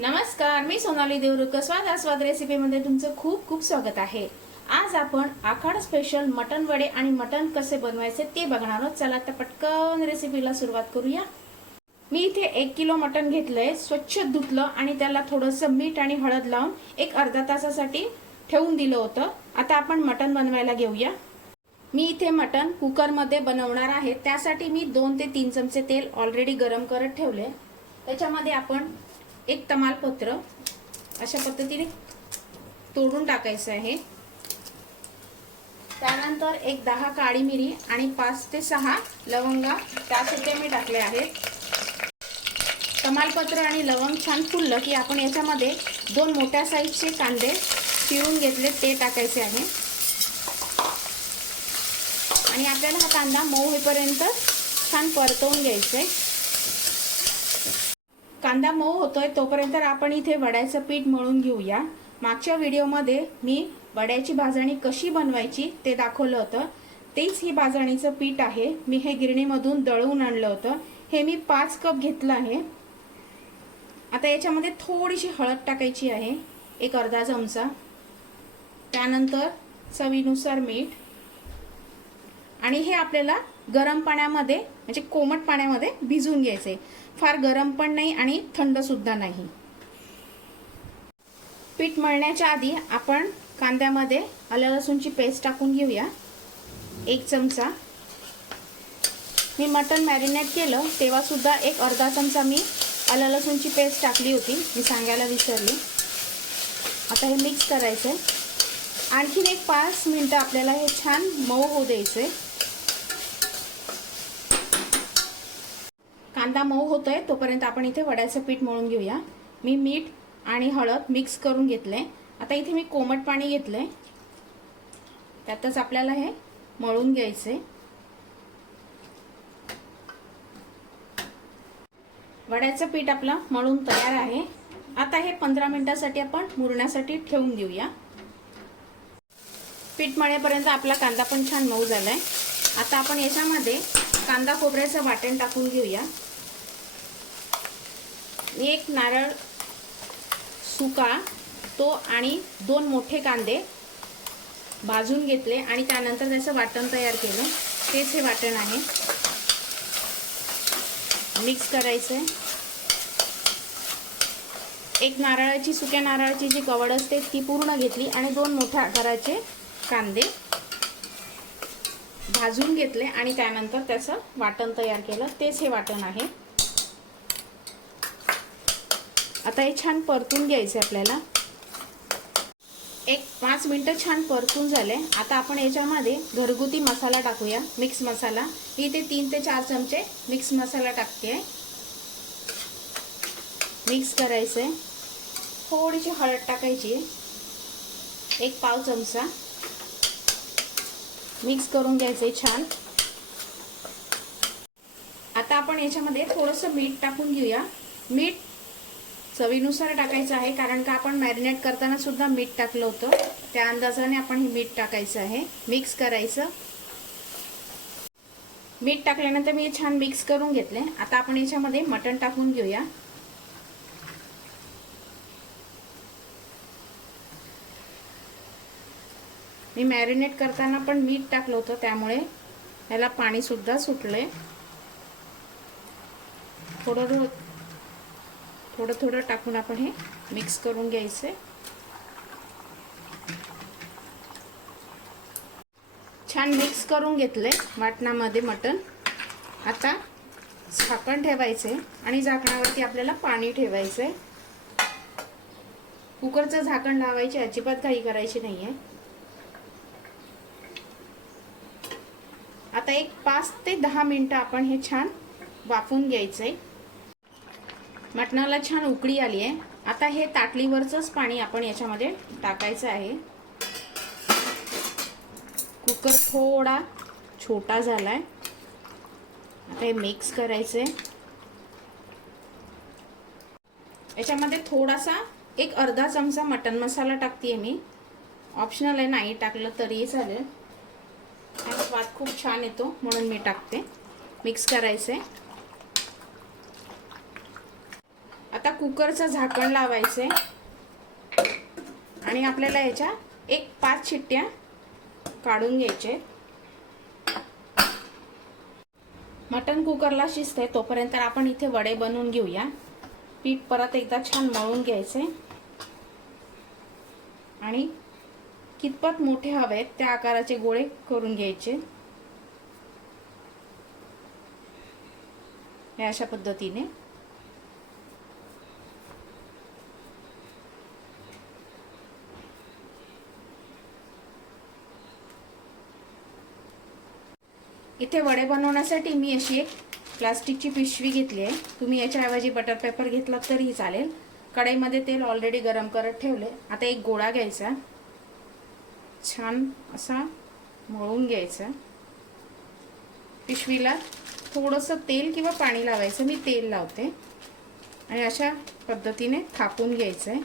नमस्कार मी सोनाली देवरुख. स्वाद आस्वाद रेसिपीमध्ये तुमचं खूप खूप स्वागत आहे. आज आपण आखाड स्पेशल मटन वडे आणि मटन कसे बनवायचे ते बघणार आहोत. चला तर पटकन रेसिपीला सुरुवात करूया. मी इथे एक किलो मटन घेतलंय स्वच्छ धुतलं आणि त्याला थोडंसं मीठ आणि हळद लावून एक अर्धा तासासाठी ठेवून दिलं होतं. आता आपण मटन बनवायला घेऊया. मी इथे मटन कुकरमध्ये बनवणार आहे. त्यासाठी मी दोन ते तीन चमचे तेल ऑलरेडी गरम करत ठेवले त्याच्यामध्ये आपण एक तमालपत्र अशा पद्धतीने तोडून टाकायचं आहे. त्यानंतर एक दहा काळी मिरी आणि पाच ते सहा लवंगा त्यासुद्धा मी टाकले आहेत. तमालपत्र आणि लवंग छान फुललं की आपण याच्यामध्ये दोन मोठ्या साईजचे कांदे चिरून घेतले ते टाकायचे आहे. आणि आपल्याला हा कांदा मऊ होईपर्यंत छान परतवून घ्यायचा आहे कांदा मऊ होतोय तोपर्यंत आपण इथे वड्याचं पीठ मळून घेऊया. मागच्या व्हिडिओमध्ये मी वड्याची भाजणी कशी बनवायची ते दाखवलं होतं. तेच ही भाजणीचं पीठ आहे. मी हे गिरणीमधून दळवून आणलं होतं. हे मी पाच कप घेतलं आहे. आता याच्यामध्ये थोडीशी हळद टाकायची आहे. एक अर्धा चमचा. त्यानंतर चवीनुसार मीठ. आणि हे आपल्याला गरम पाण्यामध्ये म्हणजे कोमट पाण्यामध्ये भिजून घ्यायचे. फार गरम पण नाही आणि थंड सुद्धा नाही. पीठ मळण्याच्या आधी आपण कांद्यामध्ये आलं लसूणची पेस्ट टाकून घेऊया. एक चमचा. मी मटण मॅरिनेट केलं तेव्हासुद्धा एक अर्धा चमचा मी आलं लसूणची पेस्ट टाकली होती. मी सांगायला विसरली. आता हे मिक्स करायचं आहे आणखीन एक पाच मिनटं आपल्याला हे छान मऊ होऊ द्यायचे कांदा मऊ होतोय तोपर्यंत आपण इथे वड्याचं पीठ मळून घेऊया. मी मीठ आणि हळद मिक्स करून घेतलंय आता इथे मी कोमट पाणी घेतलंय. त्यातच आपल्याला हे मळून घ्यायचे वड्याचं पीठ आपलं मळून तयार आहे. आता हे पंधरा मिनटासाठी आपण मुरण्यासाठी ठेवून देऊया. पीठ मळेपर्यंत आपला कांदा पण छान मऊ झालाय. आता आपण याच्यामध्ये कांदा खोबऱ्याचं वाटण टाकून घेऊया. एक नारळ सुका तो आणि दोन मोठे कांदे भाजून घेतले आणि त्यानंतर त्याचं वाटण तयार केलं. तेच हे वाटण आहे. मिक्स करायचं एक नारळाची सुक्या नारळाची जी कवड असते ती पूर्ण घेतली आणि दोन मोठ्या आकाराचे कांदे भाजून घेतले आणि त्यानंतर त्याचं वाटण तयार केलं. तेच हे वाटण आहे. आता हे छान परतून घ्यायचं आहे आपल्याला. एक पाच मिनटं छान परतून झाले. आता आपण याच्यामध्ये घरगुती मसाला टाकूया मिक्स मसाला. इथे तीन ते चार चमचे मिक्स मसाला टाकते. मिक्स करायचे. थोडीशी हळद टाकायची. एक पाव चमचा. मिक्स करून घ्यायचे छान. आता आपण याच्यामध्ये थोडंसं मीठ टाकून घेऊया. मीठ चवीनुसार टाकायचं आहे कारण का आपण मॅरिनेट करताना सुद्धा मीठ टाकलं होतं. त्या अंदाजाने आपण हे मीठ टाकायचं आहे. मिक्स करायचं. मीठ टाकल्यानंतर मी छान मिक्स करून घेतले. आता आपण याच्यामध्ये मटण टाकून घेऊया. मी मॅरिनेट करताना पण मीठ टाकलं होतं त्यामुळे याला पाणी सुद्धा सुटलंय. थोडं थोडं थोडं टाकून आपण हे मिक्स करून घ्यायचे. छान मिक्स करून घेतले वाटणामध्ये मटण. आता झाकण ठेवायचे आणि झाकणावरती आपल्याला पाणी ठेवायचंय कुकरचं झाकण लावायची अजिबात काही करायची नाहीये. आता एक पाच ते दहा मिनटं आपण हे छान वाफून घ्यायचंय मटणाला छान उकळी आली आहे. आता हे ताटलीवरचंच पाणी आपण याच्यामध्ये टाकायचं आहे. कुकर थोडा छोटा झालाय. आता हे मिक्स करायचं आहे याच्यामध्ये थोडासा एक अर्धा चमचा मटन मसाला टाकते मी. ऑप्शनल आहे नाही टाकलं तरीही चालेल. स्वाद खूप छान येतो म्हणून मी टाकते. मिक्स करायचे आता कुकरचं झाकण लावायचे आणि आपल्याला याच्या एक पाच शिट्ट्या काढून घ्यायचे. मटन कुकरला शिजते तोपर्यंत आपण इथे वडे बनवून घेऊया. पीठ परत एकदा छान मळून घ्यायचे आणि कितपत मोठे हवेत त्या आकाराचे गोळे करून घ्यायचे. अशा पद्धतीने. इथे वडे बनवण्यासाठी मी अशी एक प्लास्टिकची पिशवी घेतली आहे. तुम्ही याच्याऐवजी बटर पेपर घेतला तरीही चालेल. कढईमध्ये तेल ऑलरेडी गरम करत ठेवले. आता एक गोळा घ्यायचा. छान असा मळून घ्यायचा. पिशवीला थोडंसं तेल किंवा पाणी लावायचं. मी तेल लावते. आणि अशा पद्धतीने थापून घ्यायचं आहे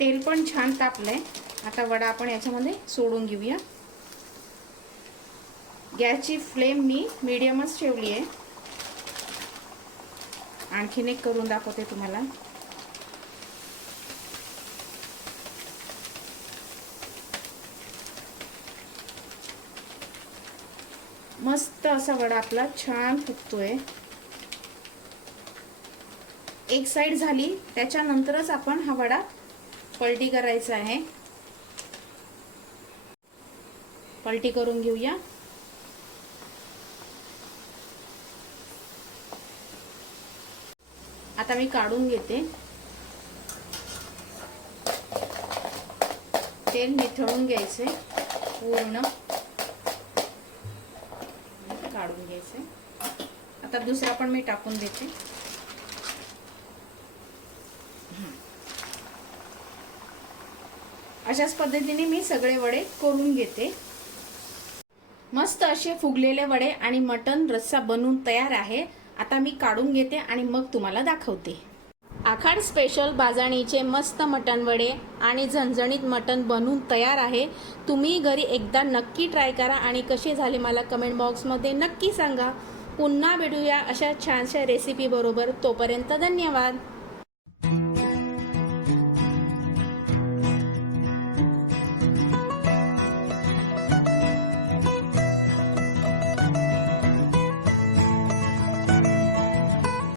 तेल पण छान तापलं आहे आता वडा आपण याच्यामध्ये सोडून घेऊया. गॅसची फ्लेम मी मीडियमच ठेवली आहे. आणखीन एक करून दाखवते तुम्हाला. मस्त असा वडा आपला छान फुगतोय. एक साइड झाली त्याच्यानंतरच आपण हा वडा पलटी करायचा आहे. पलटी करून घेऊया. आता मी काढून घेते. तेल निथळून घ्यायचे पूर्ण. काढून घ्यायचे. आता दुसरा पण मी टाकून देते. अशाच पद्धतीने मी सगळे वडे करून घेते. मस्त असे फुगलेले वडे आणि मटन रस्सा बनवून तयार आहे. आता मी काढून घेते आणि मग तुम्हाला दाखवते. आखाड स्पेशल बाजाणीचे मस्त मटण वडे आणि झणझणीत मटण बनवून तयार आहे. तुम्ही घरी एकदा नक्की ट्राय करा आणि कसे झाले मला कमेंट बॉक्समध्ये नक्की सांगा. पुन्हा भेटूया अशा छानशा रेसिपीबरोबर तोपर्यंत धन्यवाद.